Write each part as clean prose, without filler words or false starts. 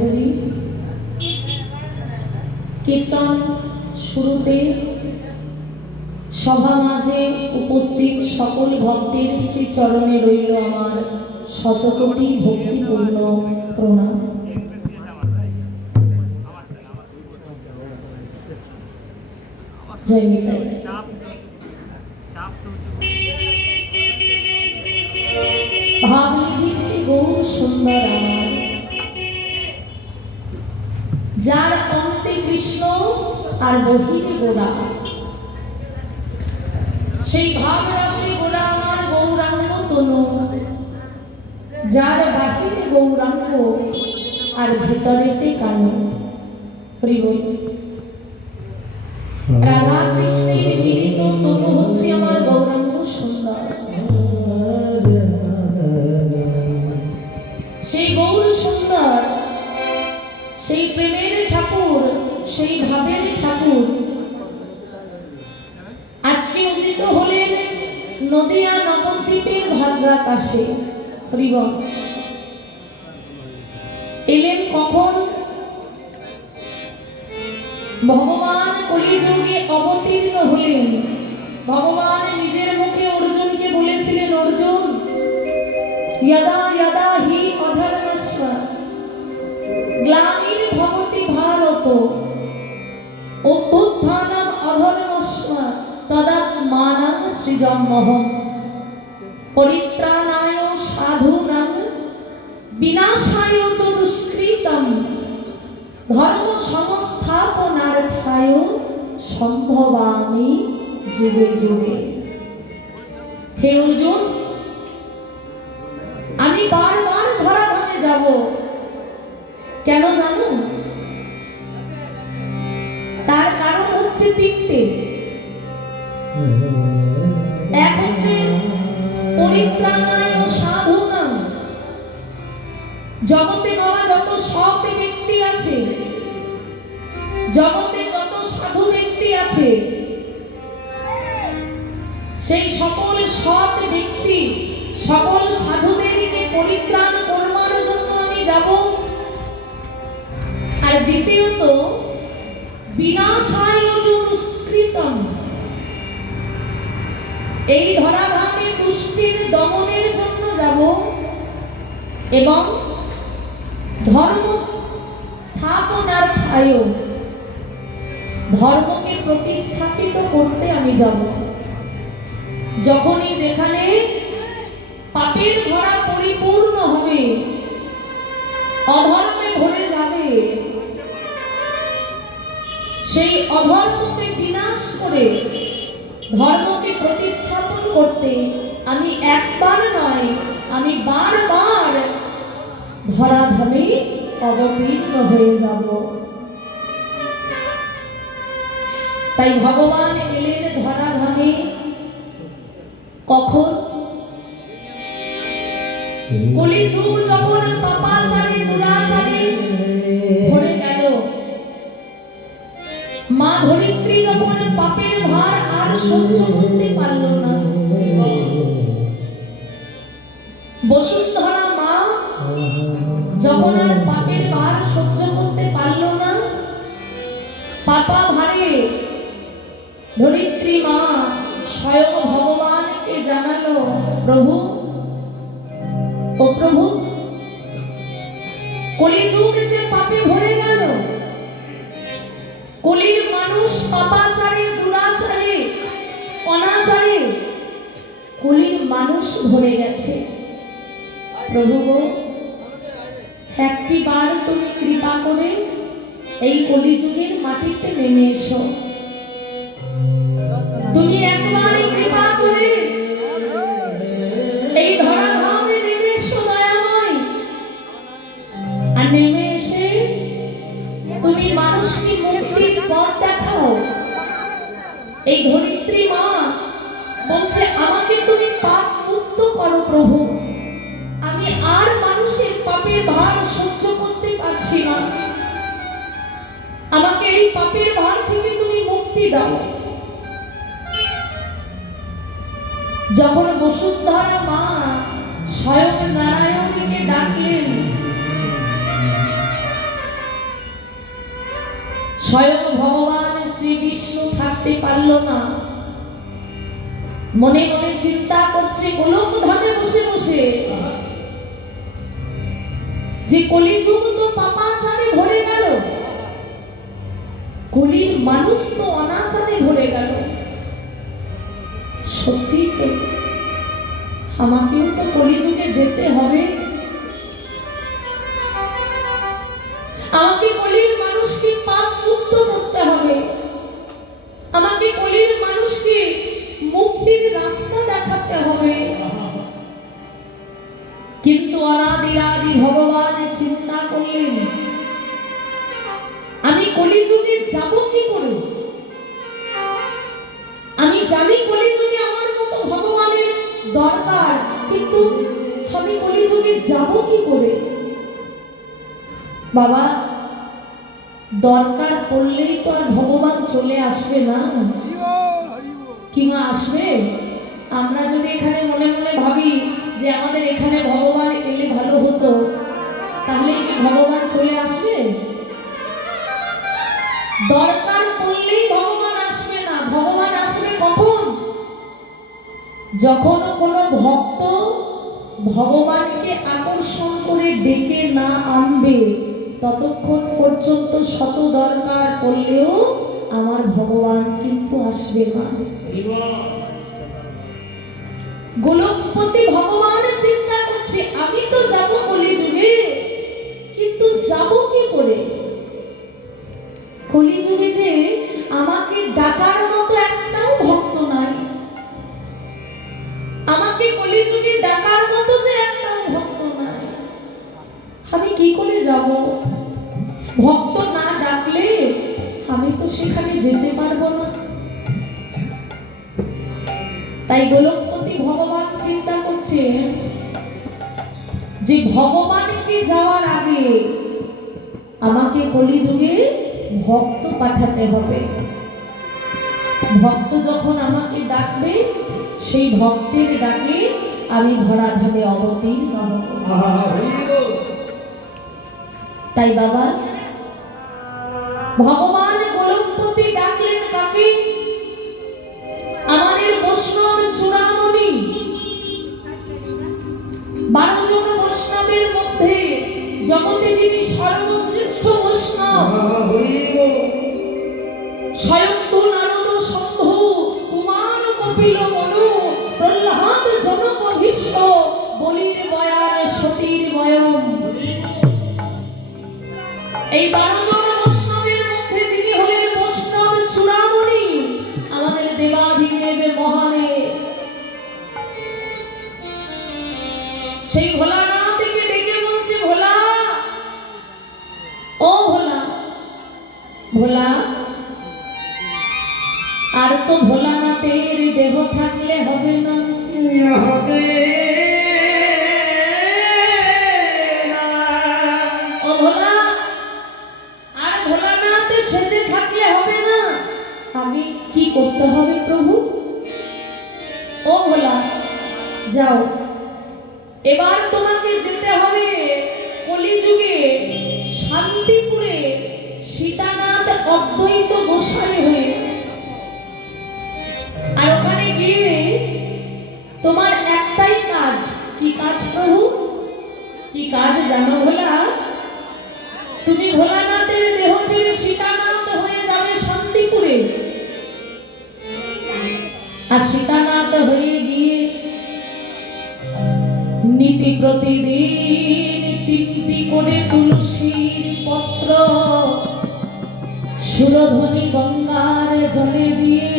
হরি। কীর্তন শুরুতে সভা মাঝে উপস্থিত সকল ভক্তের শ্রীচরণে রইল আমার শতকোটি ভক্তিপূর্ণ প্রণাম। জয় নিতাই। ভাবনিধি শ্রী গৌর সুন্দর আমার, যার অন্তে কৃষ্ণ আর বহিরে গোরা, সেই ভাবরাশি গোরা আমার গৌরাঙ্গ তনু, যার বাহিরে গৌরাঙ্গ আর ভেতরেতে কানু। হরি বল। রাধা কৃষ্ণের মিলিত তনু হচ্ছে আমার গৌরাঙ্গ সুন্দর। সেই গৌর সুন্দর, সেই প্রেমের ঠাকুর, সেই ভাবের ঠাকুর আজকে উদিত হলেন নদিয়া নবদ্বীপের ভাগ্যাকাশে। হরিবল। এলেন কখন? ভগবান কলিযুগে অবতীর্ণ হলেন। ভগবান নিজের মুখে অর্জুনকে বলেছিলেন, অর্জুন यदा यदा हि अधर्मस्य ग्लानिर्भवति भारत अभ्युत्थानम् अधर्मस्य तदात्मानं सृजाम्यहम् परित्राणाय साधूनां विनाशाय च दुष्कृतं धर्म संस्थापनार्थाय सम्भवामि जुगे जुगे। हे अर्जुन, আমি বারবার ধরাধামে যাব। কেন জানো? তার কারণ হচ্ছে তিনটে। এক হচ্ছে পরিত্রাণায় সাধুনাং। জগতে বাবা যত সৎ ব্যক্তি আছে, জগতে যত সাধু ব্যক্তি আছে, সেই সকল সৎ ব্যক্তি, সকল সাধুদেরকে পরিত্রাণ করবার জন্য আমি যাব। আর দ্বিতীয়ত বিনাশায় দুষ্কৃতম, এই ধরাধামে দুষ্টির দমনের জন্য যাব এবং ধর্ম স্থাপনার্থায়, ধর্মকে প্রতিস্থাপিত করতে আমি যাব। যখনই যেখানে পাপের ভরা পরিপূর্ণ হবে, অধর্মে ভরে যাবে, সেই অধর্মকে বিনাশ করে ধর্মকে প্রতিস্থাপন করতে আমি একবার নয়, আমি বারবার ধরাধামে অবতীর্ণ হয়ে যাব। তাই ভগবান এলেন ধরাধামে। কখন? কলিযুগ যখন পাপাচারে দুরাচারে ভরে গেল, মা ধরিত্রী যখন পাপের ভার আর সহ্য করতে পারল না, বসুন্ধরা মা যখন আর পাপের ভার সহ্য করতে পারল না, পাপা ভারে ধরিত্রী মা স্বয়ং ভগবানকে জানালো, প্রভু, ও প্রভু, কলিযুগ যে পাপে ভরে গেল, কলির মানুষ পাপাচারে দুরাচারে অনাচারে কলির মানুষ ভরে গেছে। প্রভু গো, একটি বার তুমি কৃপা করে এই কলিযুগের মাটিতে নেমে এসো। তুমি একবারই কৃপা করে এই ধরাধামে নেমে এসো দয়াময়। আর নেমে এসে তুমি মানুষকে মুক্তির পথ দেখাও। এই ধরিত্রী মা বলছে, আমাকে তুমি পাপ মুক্ত করো প্রভু, আমি আর মানুষের পাপের ভার সহ্য করতে পারছি না, আমাকে এই পাপের ভার থেকে তুমি মুক্তি দাও। যখন বসুন্ধরা মা স্বয়ং নারায়ণীকে ডাকলেন, স্বয়ং ভগবান শ্রীবিষ্ণু থাকতে পারল না, মনে মনে চিন্তা করছে গোলক ধামে বসে বসে যে কলিযুগ তো পাপাচারে ভরে গেল, কলির মানুষ তো অনাচারে ভরে গেল। সত্যি তো আমাকেও তো কলিযুগে যেতে হবে, আমাকে কলির মানুষকে পাপ মুক্ত করতে হবে, আমাকে কলির মানুষকে মুক্তির রাস্তা দেখাতে হবে। কিন্তু অনাদিরাদি ভগবান চিন্তা করলেন আমি কলিযুগে যাব কি করে? আমি জানি কলিযুগে আমার মতো ভগবানের দরকার, কিন্তু আমি কলিযুগে যাব কি করে? বাবা, দরকার পড়লেই তো আর ভগবান চলে আসবে না। কি মা আসবে? আমরা যদি এখানে মনে মনে ভাবি যে আমাদের এখানে ভগবান এলে ভালো হতো, তাহলে কি ভগবান চলে আসবে? দরকার পড়লেই ভগবান আসবে না। ভগবান আসবে কখন? যখন কোনো ভক্ত ভগবানকে আকর্ষণ করে ডেকে না আনবে, ততক্ষণ পর্যন্ত শত দরকার পড়লেও আমার ভগবান কিন্তু আসবে না। গোলকপতি ভগবান চিন্তা করছে আমি তো যাব কলিযুগে, কিন্তু যাব কি করে? কলিযুগে যে আমাকে ডাকার মতো একটাও ভক্ত নাই, আমাকে কলিযুগে ডাকার মতো যে একটাও ভক্ত নাই, আমি কি করে যাব? ভক্ত না ডাকলে আমি তো সেখানে যেতে পারবো না। তাই গোলকপতি ভগবান চিন্তা করছে যে ভগবানকে যাওয়ার আগে আমাকে কলিযুগে ভক্ত পাঠাতে হবে। ভক্ত যখন আমাকে ডাকবে, সেই ভক্তের ডাকে আমি ধরাধামে অবতীর্ণ হব। তাই বাবা, ভগবান গোলকপতি ডাকলেন কাকে? আমাদের বৈষ্ণব চূড়ামণি 12 জন বৈষ্ণবের মধ্যে জগতে যিনি সর্বশ্রেষ্ঠ বৈষ্ণব, স্বয়ং নারদ শম্ভু কুমার কপিল মনু প্রহ্লাদ জনক ভীষ্ম বলির বয়ান সতীর বয়ম, এই 12 জন বৈষ্ণবের মধ্যে যিনি হলেন বৈষ্ণব চূড়ামণি, আমাদের দেবাধিদেব মহাদেব। সেই ভোলানাথকে ডেকে বলছে ভোলা, ও ভোলা, ভোলা, আর তো ভোলানাথের দেহ থাকলে হবে না, হবে না। ও ভোলা, আর ভোলানাথ সেজে থাকলে হবে না, আমি কি করতে হবে প্রভু? ও ভোলা, যাও, এবার তোমাকে যেতে হবে কলিযুগে শান্তিপুরে সীতানাথ অদ্বৈত গোসাই হয়ে। আর ওখানে গিয়ে তোমার একটাই কাজ। কি কাজ প্রভু? কি কাজ জানো ভোলা? তুমি ভোলানাথের দেহ ছেড়ে সীতানাথ হয়ে যাবে শান্তিপুরে, আর সীতানাথ হয়ে গিয়ে নীতি প্রতিদিন 3টি করে তুলসীর পত্র সুরধ্বনি গঙ্গার জলে দিয়ে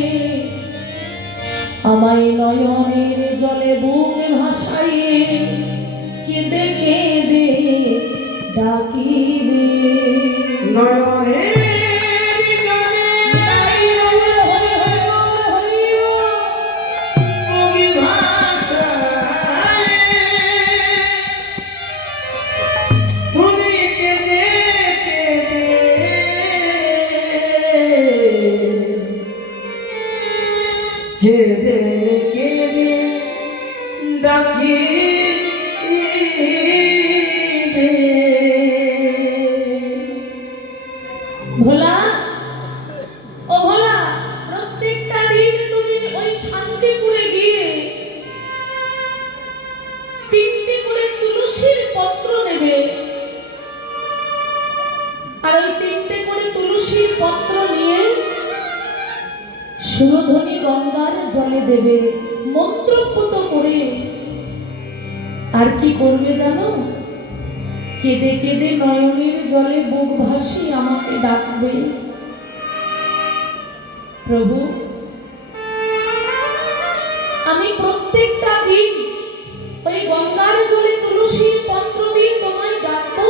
আমায় নয়নের জলে বুক ভাসাইয়ে কেঁদে কেঁদে ডাকিবে। নয়নের কেঁদে কেঁদে ডাকিবে। ভোলা, আর ওই তিনটে করে তুলসীর পত্র নিয়ে সুরধ্বনি গঙ্গার জলে দেবে মন্ত্রপুত করে। আর কি করবে জানো? কেঁদে কেঁদে নয়নের জলে বুক ভাসি আমাকে ডাকবে, প্রভু আমি প্রত্যেকটা দিন ওই গঙ্গার জলে তুলসীর পত্র দিয়ে তোমায় ডাকবো।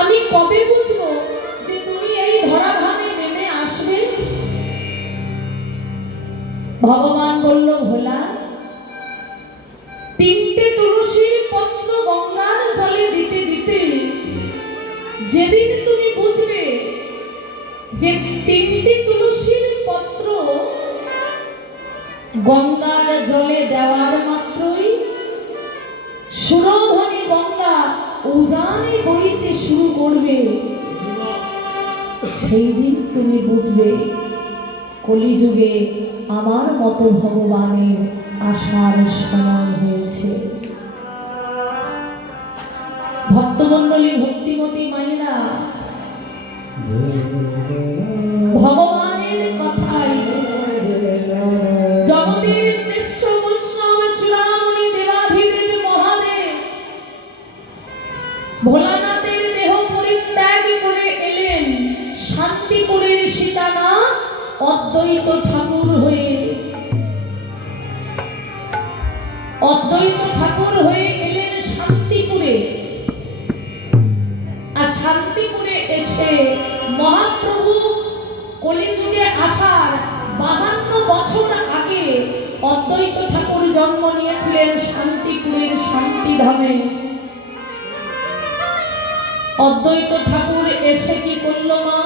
আমি কবে বুঝবো যে তুমি এই ধরাধামে নেমে আসবে? ভগবান বলল, ভোলা, তিনটে তুলসীর পত্র গঙ্গার জলে দিতে দিতে যেদিন তুমি বুঝবে যে তিনটি তুলসীর পত্র গঙ্গার জলে দেওয়ার মাত্রই সুরধ্বনি গঙ্গা উজানে বইতে শুরু করবে, সেই দিন তুমি বুঝবে কলিযুগে আমার মতো ভগবানের আসার সময় হয়েছে। ভক্তমণ্ডলী, ভক্তিমতী মায়েরা, ভগবানের কথাই জগতের শ্রেষ্ঠ বৈষ্ণব চূড়ামণি দেবাধিদেব মহাদেব ভোলানাথের দেহ পরিত্যাগ করে এলেন শান্তিপুরের সীতানা অদ্বৈত ঠাকুর হয়ে। অদ্বৈত ঠাকুর হয়ে এলেন শান্তিপুরে। আর শান্তিপুরে এসে মহাপ্রভু কলিযুগে আসার 52 বছর আগে অদ্বৈত ঠাকুর জন্ম নিয়েছিলেন শান্তিপুরের শান্তিধামে। অদ্বৈত ঠাকুর এসে কি করল মা?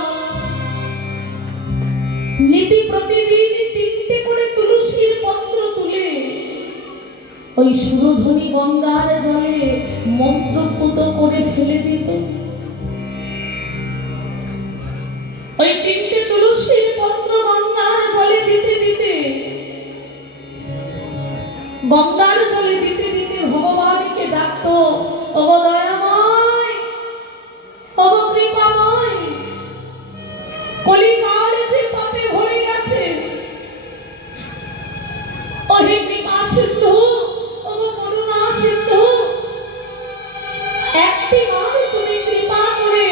নীতি প্রতিদিন তিনটে করে তুলসীর পত্র তুলে ওই সুরধ্বনি গঙ্গার জলে মন্ত্রপুত করে ফেলে দিত। ওই তিনটে তুলসীর পত্র গঙ্গার জলে দিতে দিতে গঙ্গার জলে দিতে দিতে ভগবানকে ডাকত, ওগো দয়াময়, ওগো কৃপাময়, কলিকাল যে পাপে ভরে গেছে, ওহে কৃপা সিন্ধু, ওগো করুণা সিন্ধু, একটি বার তুমি কৃপা করে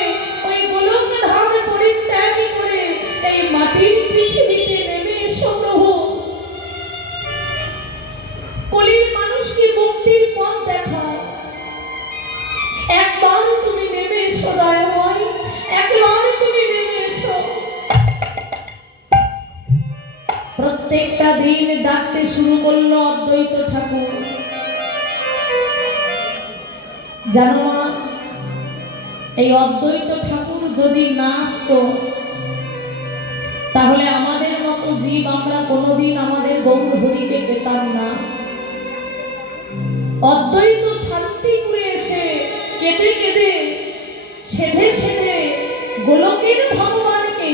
ওই গোলক ধাম পরিত্যাগ করে এই মাটির পৃথিবীতে নেমে এসো প্রভু। কলির মানুষকে মুক্তির পথ দেখাও। একবার তুমি নেমে এসো দয়াময়, একবার তুমি নেমে এসো। প্রত্যেকটা দিন ডাকতে শুরু করলো অদ্বৈত ঠাকুর। জানো মা, এই অদ্বৈত ঠাকুর যদি না আসতো তাহলে আমাদের মতো জীব আমরা কোনোদিন আমাদের গৌর হরিকে পেতাম না। অদ্বৈত শান্তিপুরে এসে কেঁদে কেঁদে সেধে সেধে গোলকের ভগবানকে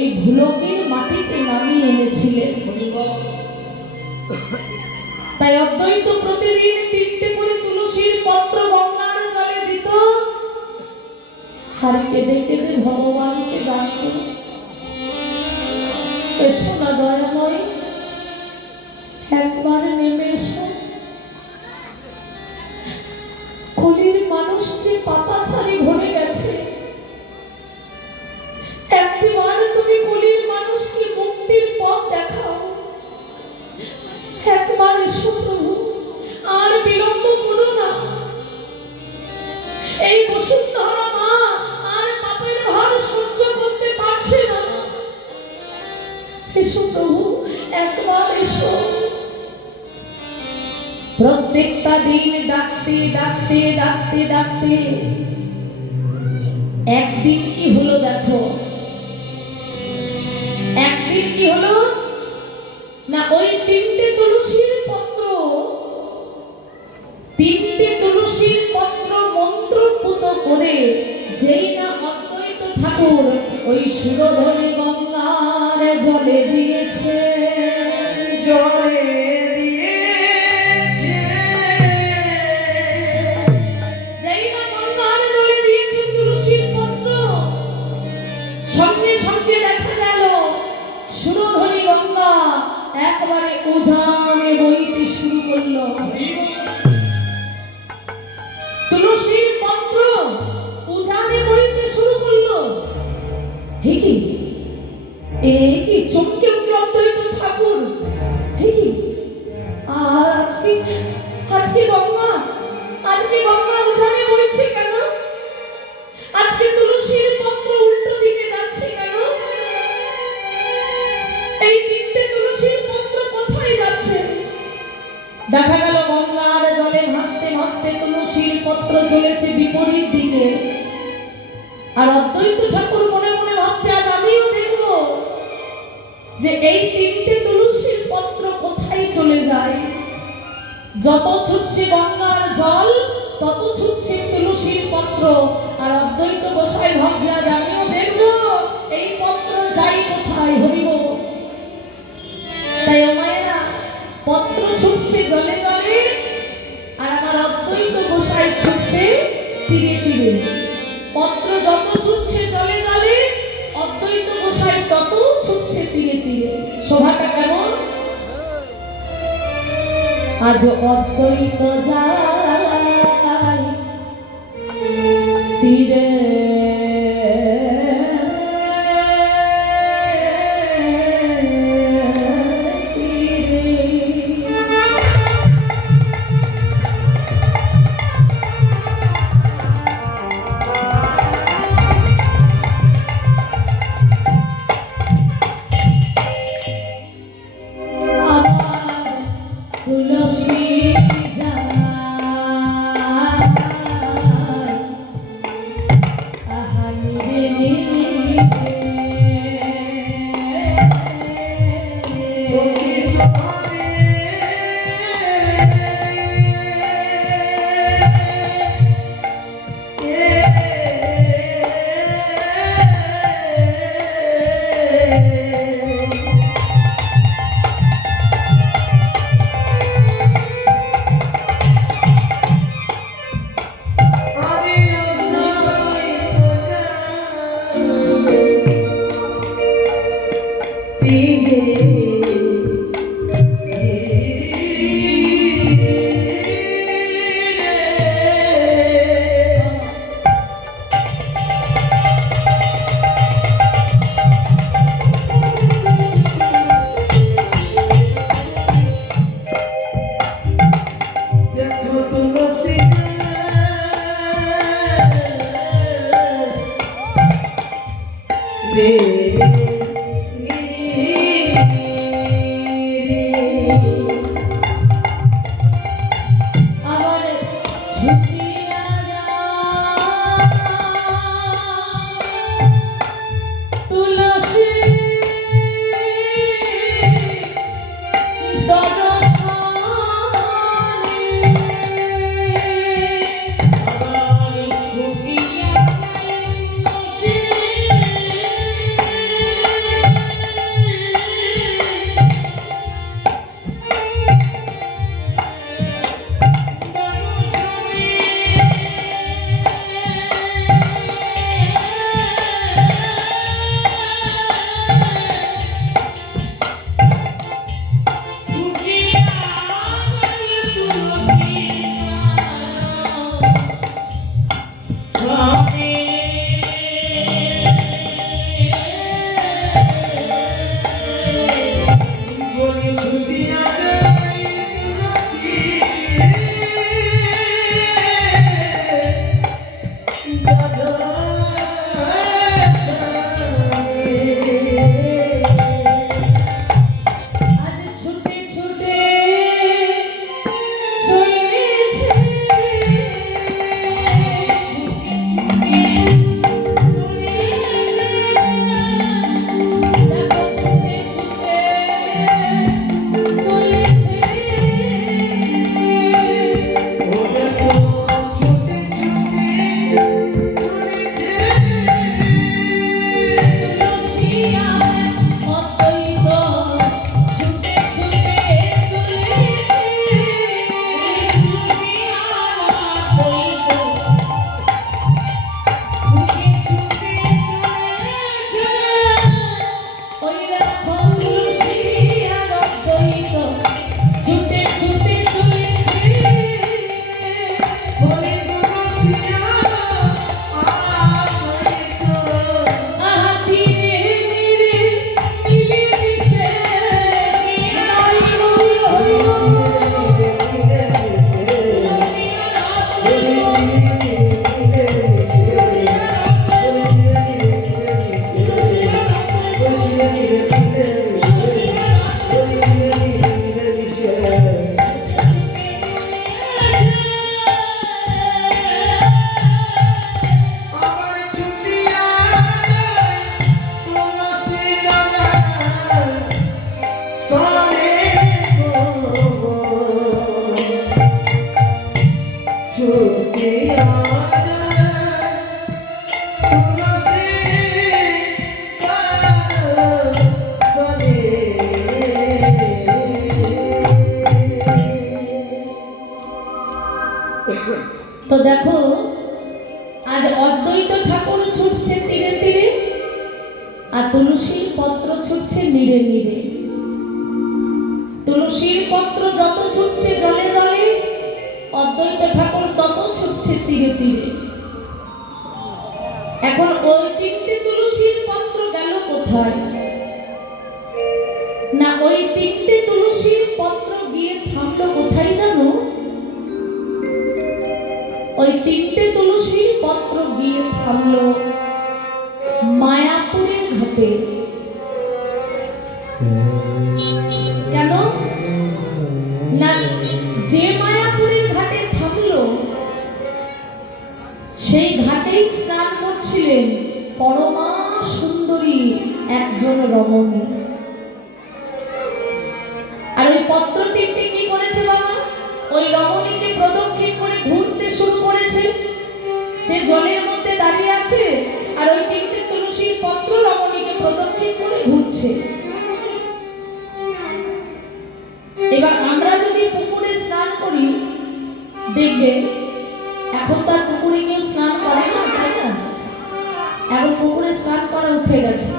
এই ভুলকের মাটিতে নামিয়ে এনেছিলেন। তাই অদ্বৈত প্রতিদিন তিনটে করে তুলসীর পত্র গঙ্গার জলে দিত, আর কেঁদে কেঁদে ভগবানকে ডাকত, এসো না দয়াময়, একবার নেমে এসো। কলির মানুষ যে পাপাচারী ভরে গেছে, একটিবার তুমি কলির মানুষকে মুক্তির পথ দেখাও। একবার এসো প্রভু, আর বিলম্ব করো না। এই বসুন্ধরা মা আর পাপের ভার সহ্য করতে পারছে না। এসো প্রভু, একবার এসো। প্রত্যেকটা দিন ডাকতে ডাকতে ডাকতে ডাকতে একদিন কি হলো দেখো, একদিন কি হলো না, ওই তিনটে তুলসীর পত্র মন্ত্রপুত করে যেই না অদ্বৈত ঠাকুর ওই সুরধ্বনি গঙ্গার জলে দিয়েছে, জলে দিয়েছে, যেই না গঙ্গার জলে দিয়েছে তুলসীর হে কি এ কি চমকে উঠল অদ্বৈত ঠাকুর। হে কি আজকে আজকে গঙ্গা উঠানে বইছে কেন? আজকে তুলসীর পত্র উল্টো দিকে যাচ্ছে কেন? এই তিনটে তুলসীর পত্র কোথায় যাচ্ছে? দেখা গেল গঙ্গার জলে ভাসতে ভাসতে তুলসীর পত্র চলেছে বিপরীত দিকে। আর অদ্বৈত ঠাকুর মনে মনে ভাবছে আজ আমিও দেখব যে এই তিনটে তুলসীর পত্র কোথায় চলে যায়। যত ছুটছে গঙ্গার জল তত ছুটছে তুলসীর পত্র। আর অদ্বৈত গোসাই ভাবছে আজ আমিও দেখব এই পত্র যাই কোথায়। হরিব তাই মায়েরা পত্র ছুটছে জলে জলে, আর আমার অদ্বৈত গোসাই ছুটছে তীরে তীরে। পত্র যত ছুটছে জলে জলে, অদ্বৈত গোসাই তত ছুটছে তীরে তীরে। শোভাটা কেমন? আজ অদ্বৈত যায় তীরে দেখো আজ অদ্বৈত ঠাকুর ছুটছে তীরে তীরে, আর তুলসীর পত্র ছুটছে নীরে নীরে। তুলসীর পত্র যত ছুটছে জলে জলে, অদ্বৈত ঠাকুর তত ছুটছে তীরে তীরে। এখন ওই তিনটে তুলসীর পত্র গেল কোথায়? না, ওই তিনটে তুলসীর পত্র গিয়ে থামলো কোথায় জানো? ওই তিনটে তুলসীর পত্র গিয়ে থামলো মায়াপুরের ঘাটে। কেন না, যে মায়াপুরের ঘাটে থামলো সেই ঘাটেই স্নান করছিলেন পরমা সুন্দরী একজন রমণী। আর ওই পত্র তিনটে কি করেছে বাবা? ওই রমণীকে প্রদক্ষিণ করে ঘুরতে শুরু করেছে। সে জলের মধ্যে দাঁড়িয়ে আছে, আর ওই তিনটে তুলসীর পত্র রমণীকে প্রদক্ষিণ করে ঘুরছে। এবার আমরা যদি পুকুরে স্নান করি, দেখবে এখন তার পুকুরে কেউ স্নান করে না, তাই না? এখন পুকুরে স্নান করা উঠে গেছে,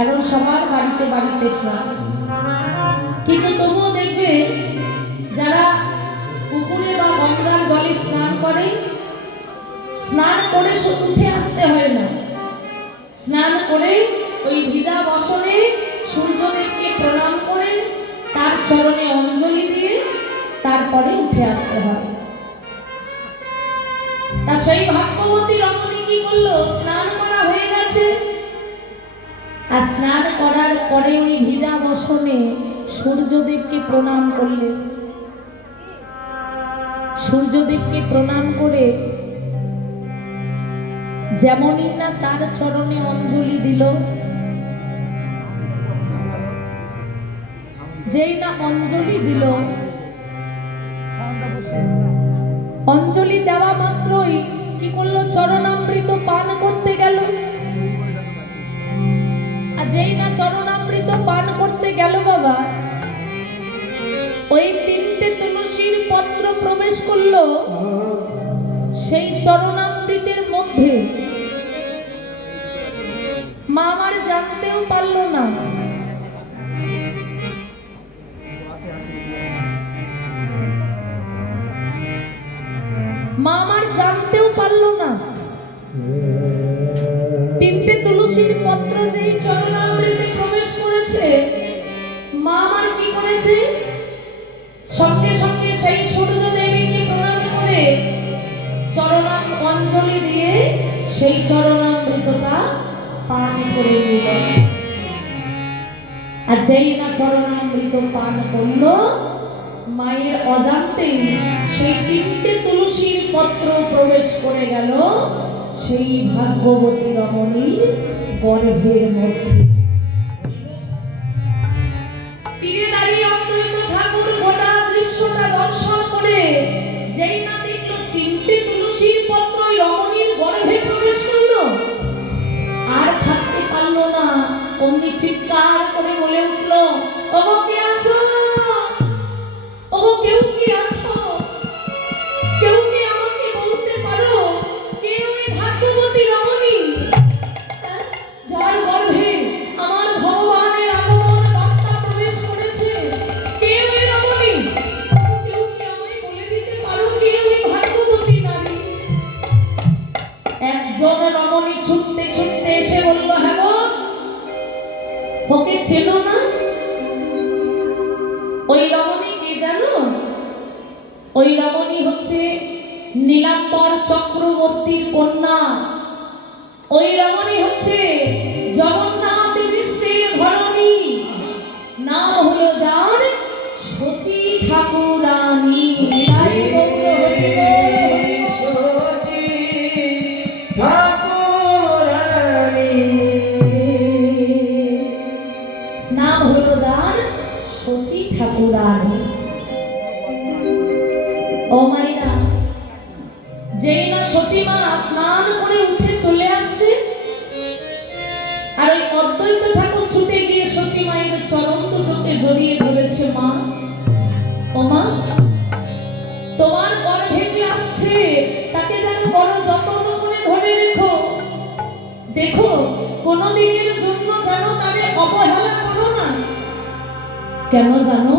এখন সবার বাড়িতে বাড়িতে স্নান। কিন্তু তবুও দেখবে যারা পুকুরে বা গঙ্গার জলে স্নান করে, স্নান করে শুধু উঠে আসতে হয় না, স্নান করে ওই ভিজা বসনে সূর্যদেবকে প্রণাম করে তার চরণে অঞ্জলি দিয়ে তারপরে উঠে আসতে হয়। তা সেই ভাগ্যবতী রমণী কি করলো? স্নান করা হয়ে গেছে, আর স্নান করার পরে ওই ভিজা বসনে সূর্যদেবকে প্রণাম করলেন। সূর্যদেবকে প্রণাম করে যেমনই না তার চরণে অঞ্জলি দিল, যেই না অঞ্জলি দিল, অঞ্জলি দেওয়া মাত্রই কি করলো? চরণামৃত পান করতে গেল। আর যেই না চরণামৃত পান করতে গেল বাবা, ওই তিনটে তুলসীর পত্র প্রবেশ করলো সেই চরণামৃতের মধ্যে। মা আমার জানতেও পারলো না। মা আমার জানতেও পারলো না। তিনটে তুলসীর পত্র যেই চরণামৃতে প্রবেশ করেছে, মা আমার কি করেছে? সঙ্গে সঙ্গে সেই সূর্যদেবীকে প্রণাম করে চরণাম অঞ্জলি দিয়ে সেই চরণামৃতটা পান করে নিল। আর যেই না চরণামৃত পান করলো, মায়ের অজান্তেই সেই তিনটে তুলসীর পত্র প্রবেশ করে গেল সেই ভাগ্যবতী রমণীর গর্ভের মধ্যে। তীরে দাঁড়িয়ে অদ্বৈত ঠাকুর গোটা দৃশ্যটা দর্শন করে যেই না দেখলো তিনটে তুলসীর পত্র রমণীর গর্ভে প্রবেশ করলো, আর থাকতে পারলো না, অমনি চিৎকার করে বলে উঠলো, ওগো কে আছো? ওগো কেউ কি আছো? কেউ কি আমাকে বলতে পারো কে ওই ভাগ্যবতী রমণী যার গর্ভে আমার ভগবানের আগমন বার্তা প্রবেশ করেছে? কে ওই রমণী? কেউ কি আমায় বলে দিতে পারো কে ওই ভাগ্যবতী নারী? একজন রমণী ছুটতে ছুটতে এসে বলল, হ্যাঁ গো, ওকে চেনো না? ওই রমণী কে জানো? ওই রমণী হচ্ছে নীলাম্বর চক্রবর্তীর কন্যা। ওই রমণী হচ্ছে জগন্নাথ বিশ্বের ধরণী। নাম হলো যার শচী ঠাকুরানী। তাই গৌর হরি বল। শচী ঠাকুরানী নাম হলো যার শচী ঠাকুরানী। ও মায়েরা, যেই না সচিমা স্নান করে উঠে চলে আসছে, আর ওই অদ্বৈত ঠাকুর ছুটে গিয়ে সচিমায়ের চরণ দুটোকে জড়িয়ে ধরেছে। মা, ও মা, তোমার গর্ভে যে আসছে দেখো কোনদিনের জন্য যেন তারে অবহেলা করো না। কেন জানো?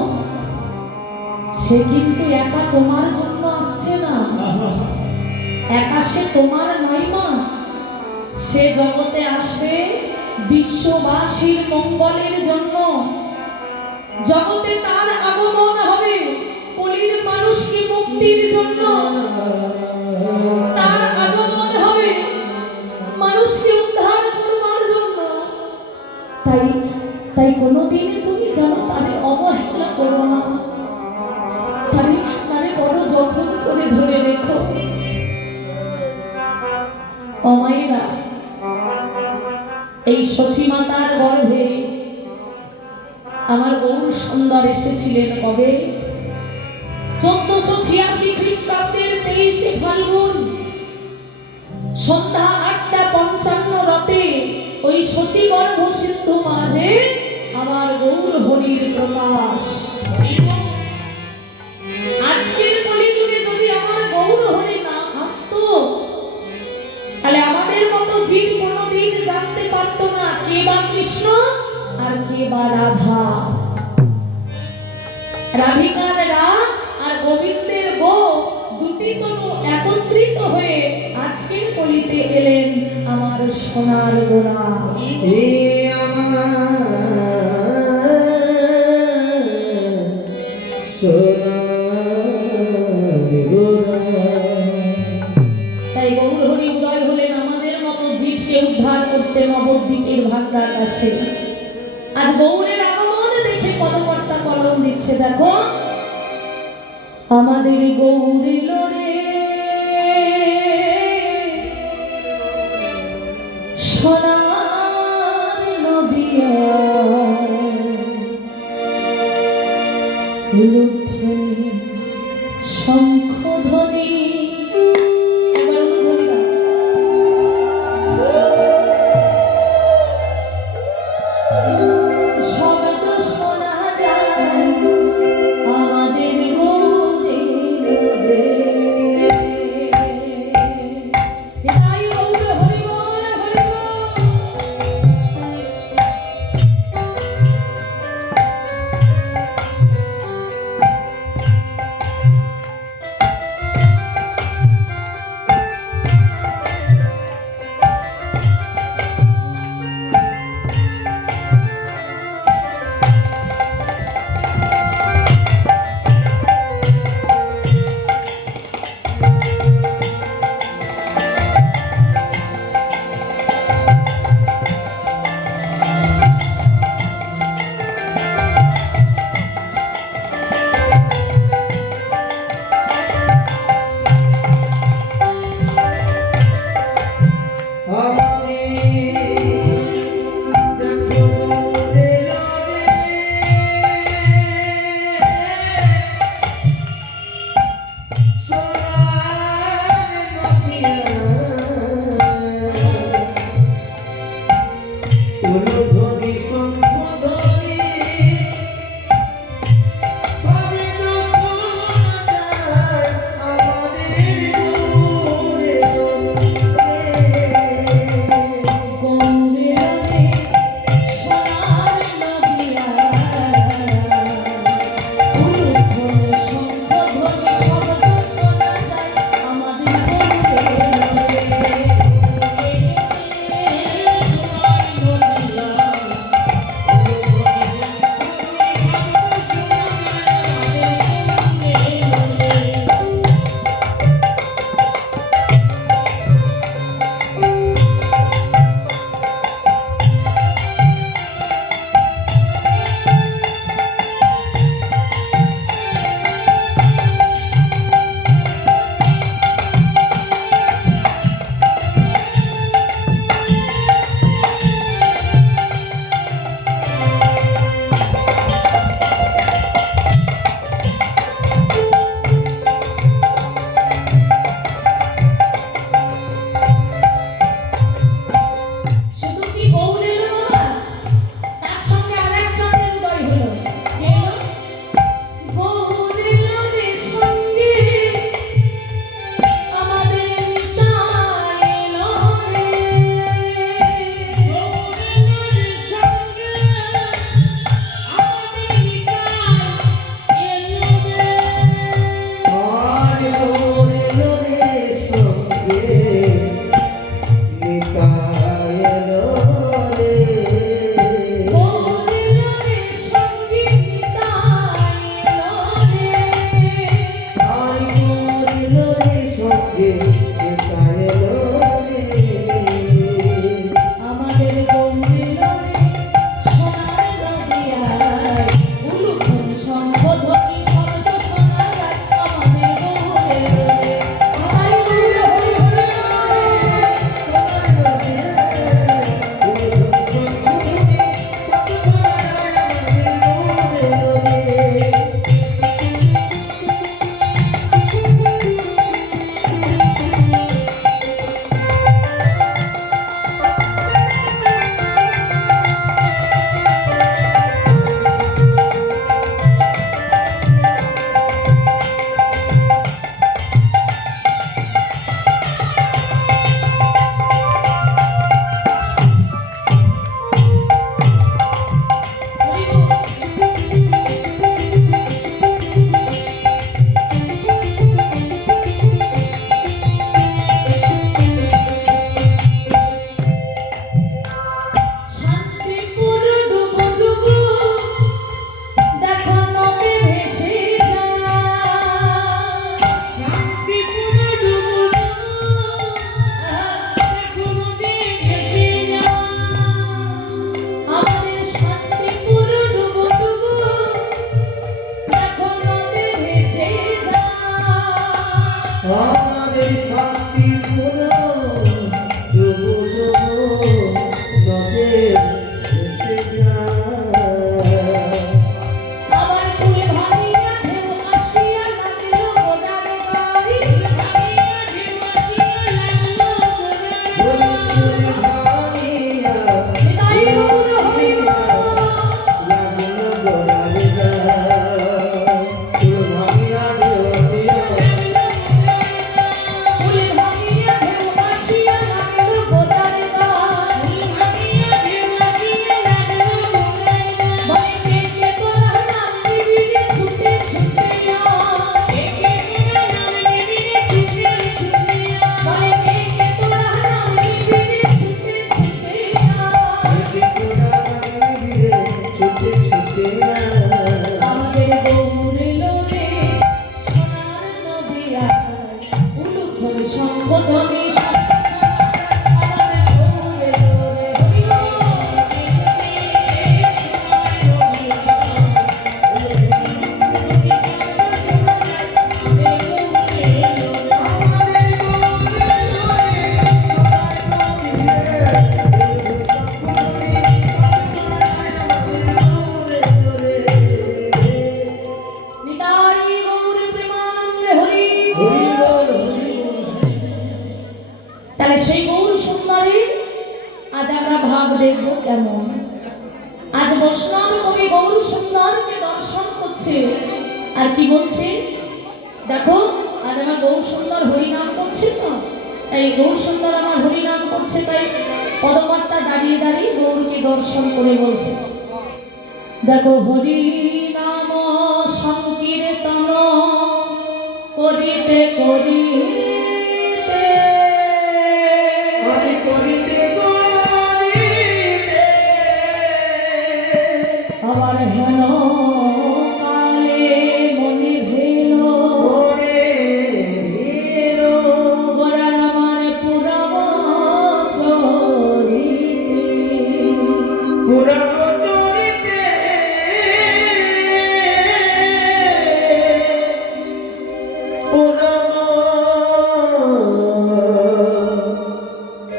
সে কিন্তু একা তোমার জন্য আসছে না, একা সে তোমার নয় মা। সে জগতে আসবে বিশ্ববাসীর মঙ্গলের জন্য। জগতে তার আগমন হবে কলির মানুষকে মুক্তির জন্য। তার আগমন হবে মানুষকে উদ্ধার করবার জন্য। তাই তাই কোনোদিন তুমি জানো তারে অবহেলা করো না, তারে বড় যত্ন করে ধরে রেখো। অমায়েরা, এই সচিমাতার গর্ভে আমার গৌর সুন্দর এসেছিলেন কবে? 1486 খ্রিস্টাব্দের 23 ফাল্গুন সন্ধ্যা 8:55 রাতে ওই সচিগর্ভ সিন্ধু মাঝে আমার গৌর হরির প্রকাশ। আজকের কলিযুগে যদি আমার গৌর হরি না আসতো, তাহলে আমাদের মতো জীব কোনোদিন জানতে পারতো না কে বা কৃষ্ণ আর কে বা রাধা। রাধিকার রাগ আর গোবিন্দের গো দুটি তনু একত্রিত হয়ে আজকের কলিতে এলেন আমার সোনার গোড়া। তাই গৌর হরি উদয় হলেন আমাদের মতো জীবকে উদ্ধার করতে নবদ্বীপের ভাগ্যা আকাশে। আজ গৌরের আগমন দেখে পদকর্তা কলম দিচ্ছে, দেখো আমাদের গৌরে লড়ে সোনার নদিয়া উলুধ্বনি শঙ্খধ্বনি। একবার উলুধ্বনি দাও। শব্দ শোনা যায় আমাদের গৌরে লড়ে। তাই গৌর হরি বল হরি বল। আজ আমরা ভাব দেখব কেমন। আজ বৈষ্ণব কবি গৌর সুন্দরকে দর্শন করছে আর কি বলছে দেখো, আজ আমার গৌর সুন্দর হরিনাম করছে তো, এই গৌর সুন্দর আমার হরিনাম করছে, তাই পদমাত্রা দাঁড়িয়ে দাঁড়িয়ে গৌরকে দর্শন করে বলছে দেখো হরিনাম সংকীর্তন করিতে করিতে আবার হেন কালে মনে ভেল গোরার আমার পুরাব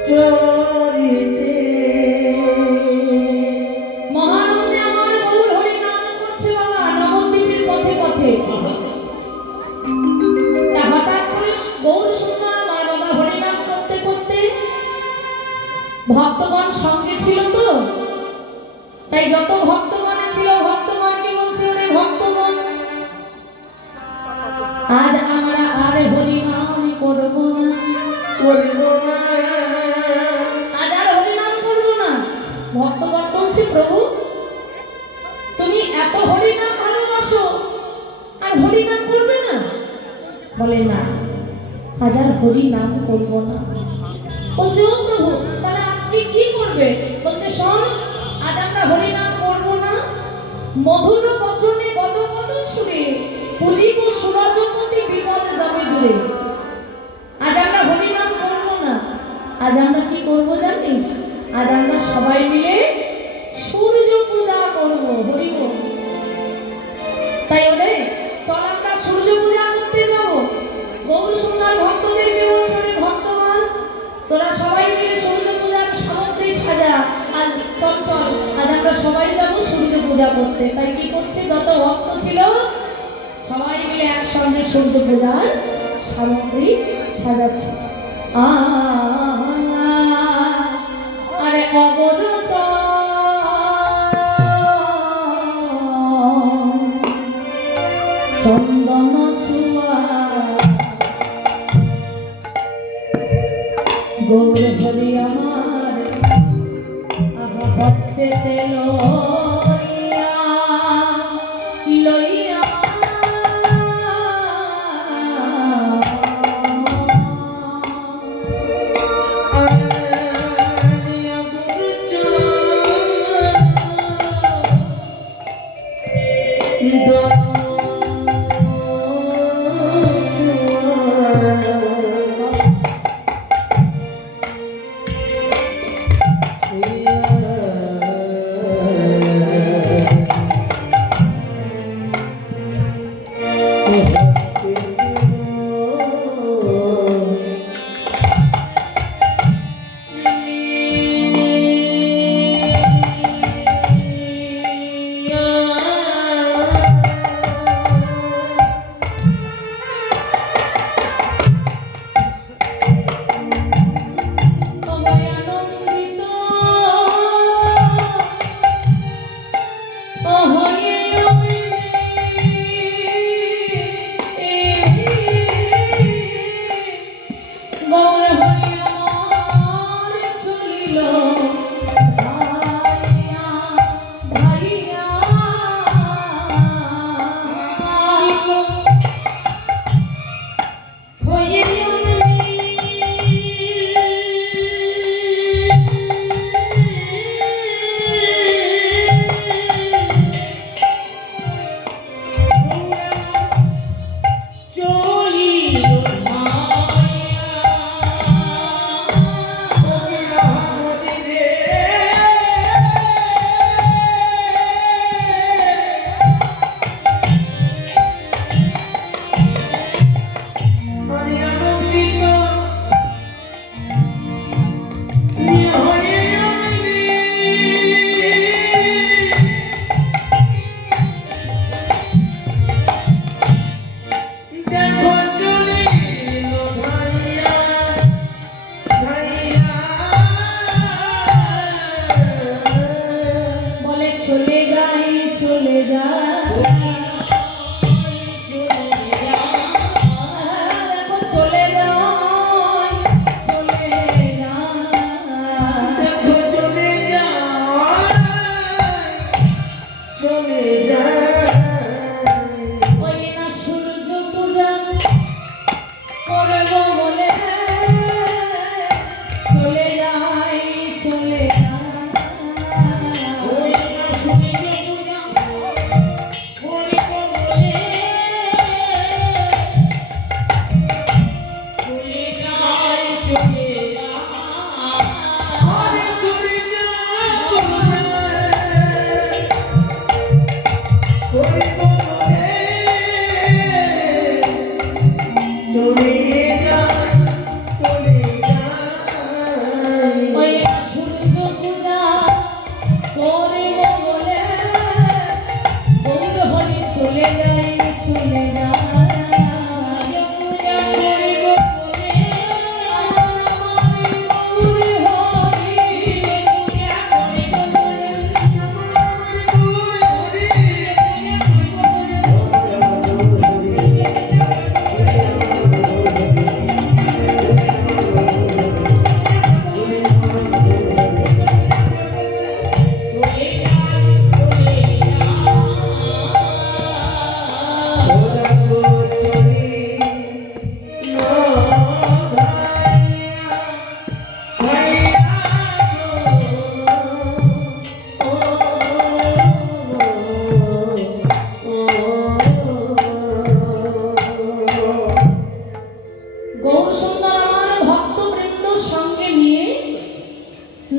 চরিতে মহানন্দে আমার গৌর হরিনাম করছে বাবা নবদ্বীপের পথে পথে। তা হঠাৎ করে গৌর সুন্দর আমার বাবা হরিনাম করতে করতে ভক্তগণ সঙ্গে ছিল তো, তাই যত ভক্তগণে ছিল ভক্তগণকে বলছে ওরে ভক্তগণ আজ আমরা আর হরিনাম করব না, আজ আর হরিনাম করব না। ভক্তগণ বলছে প্রভু তুমি এত হরিনাম ভালোবাসো আর হরিনাম করবে না? বলে না, আজ আর হরিনাম করব না। বলছে ও প্রভু তাহলে আজকে কি করবে? বলছে শোন, আজ আমরা হরিনাম করব না, মধুর বচনে গদ গদ সুরে পুজিব সুরজপতি বিপদে যাবে দূরে। আজ আমরা হরিনাম করব না, আজ আমরা কি করব জানিস? আজ আমরা সবাই মিলে সূর্য পূজা করব, হরিব। তাই ওরে চল আমরা সূর্য পূজা করতে যাব। গৌর সুন্দর ভক্তদেরকে বলছে রে ভক্তগণ তোরা সবাই মিলে সূর্য পূজার সামগ্রী সাজা, আর চল চল আজ আমরা সবাই যাব সূর্য পূজা করতে। তাই কি করছে, যত ভক্ত ছিল সবাই মিলে একসঙ্গে সূর্য পূজার সামগ্রী সাজাচ্ছে। আরে অগর চন্দন চুয়া গৌর হরি আমার আহা হস্তে লইয়া লইয়া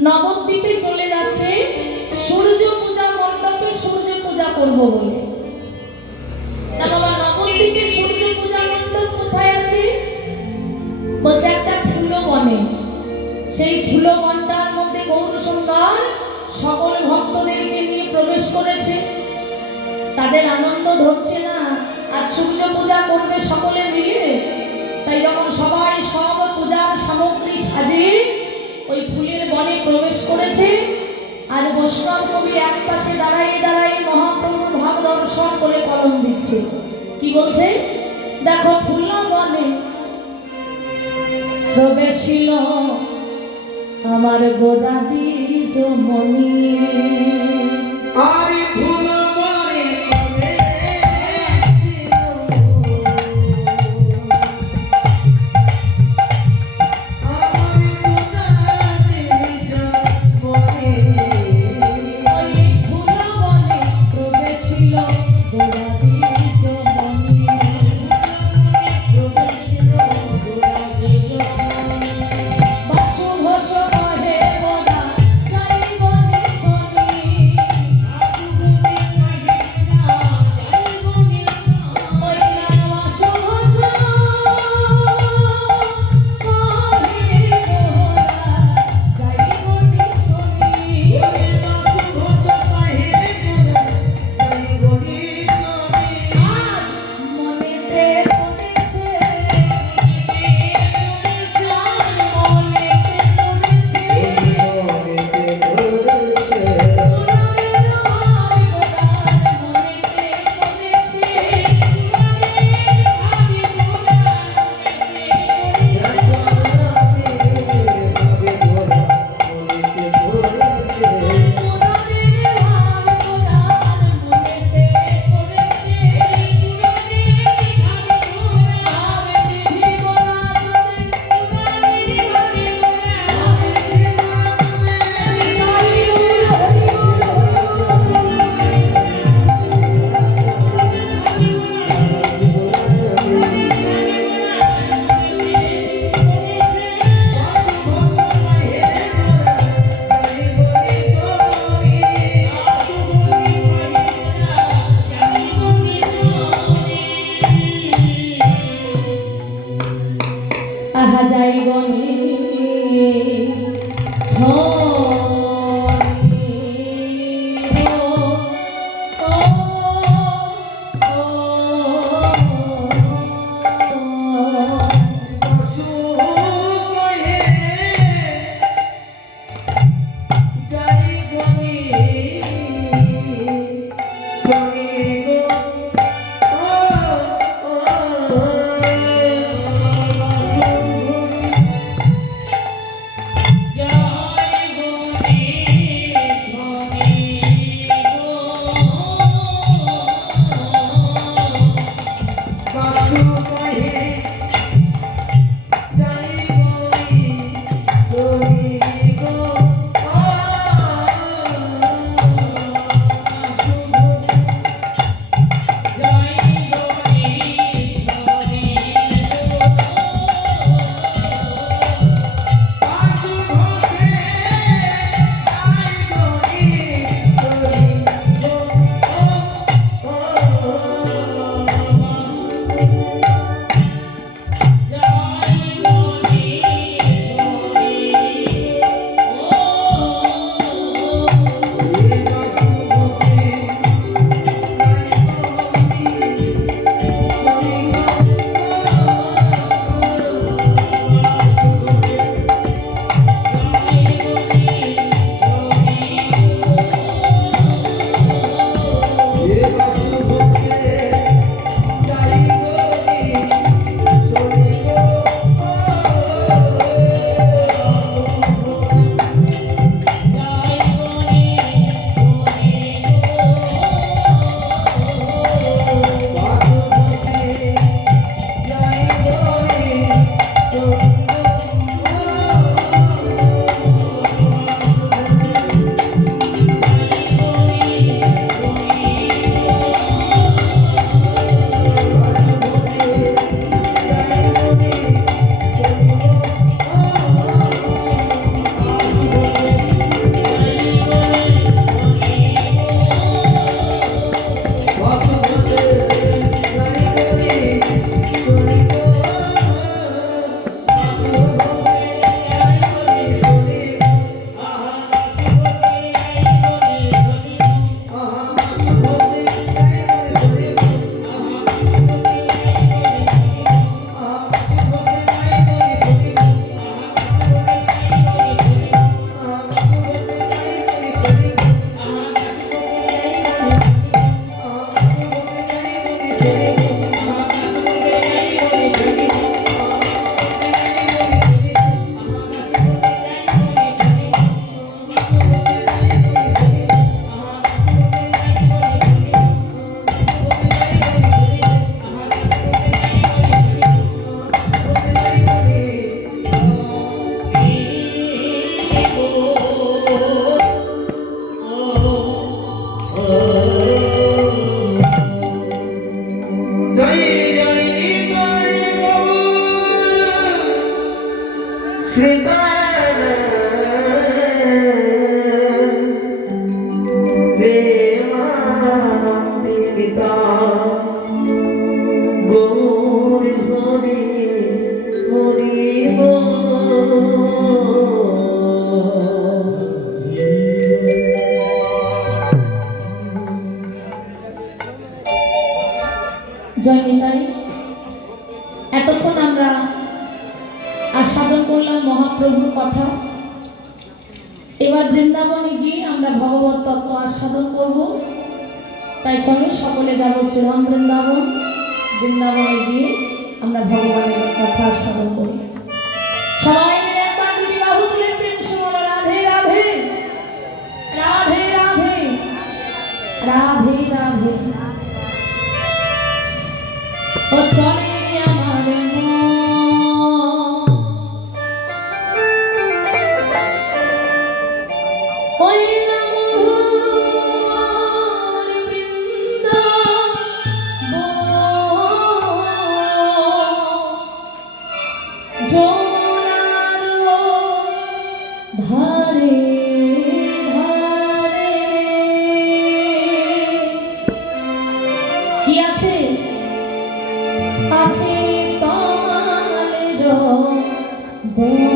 নবদ্বীপে চলে যাচ্ছে সূর্য পূজা মণ্ডপে সূর্য পূজা করব বলে। তা বাবা নবদ্বীপে সূর্য পূজা মণ্ডপ কোথায় আছে? বলছে একটা ফুলো বনে। সেই ফুলো বনটার মধ্যে গৌরসুন্দর সকল ভক্তদেরকে নিয়ে প্রবেশ করেছে। তাদের আনন্দ ধরছে না, আজ সূর্য পূজা করবে সকলে মিলে। তাই যখন সবাই সব পূজার সামগ্রী সাজিয়ে ওই ফুলের বনে প্রবেশ করেছে, আর বৈষ্ণব কবি এক পাশে দাঁড়াই দাঁড়াই মহাপ্রভুর ভাব দর্শন করে কলম দিচ্ছে। কি বলছে? দেখো ফুল বনে প্রবেশিল আমার গোড়া বীজ মনি। আরে ফুল বনে বাসু ঘোষ কহে বনা যাই বনে বৃন্দাবনে গিয়ে আমরা ভগবত তত্ত্ব আস্বাদন করব। তাই চলো সকলে যাবো শ্রীরাম বৃন্দাবন। বৃন্দাবনে গিয়ে আমরা ভগবানের কথা আস্বাদন করি। সবাই মিলে একবার দুটি বাহু তুলে প্রেম সুমন রাধে রাধে রাধে রাধে রাধে রাধে। ও চলে আমার ওই ধারে ধারে কি আছে আছে তমালের বন।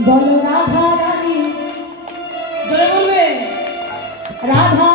বলো রাধা রানী, জোরে বলবে রাধা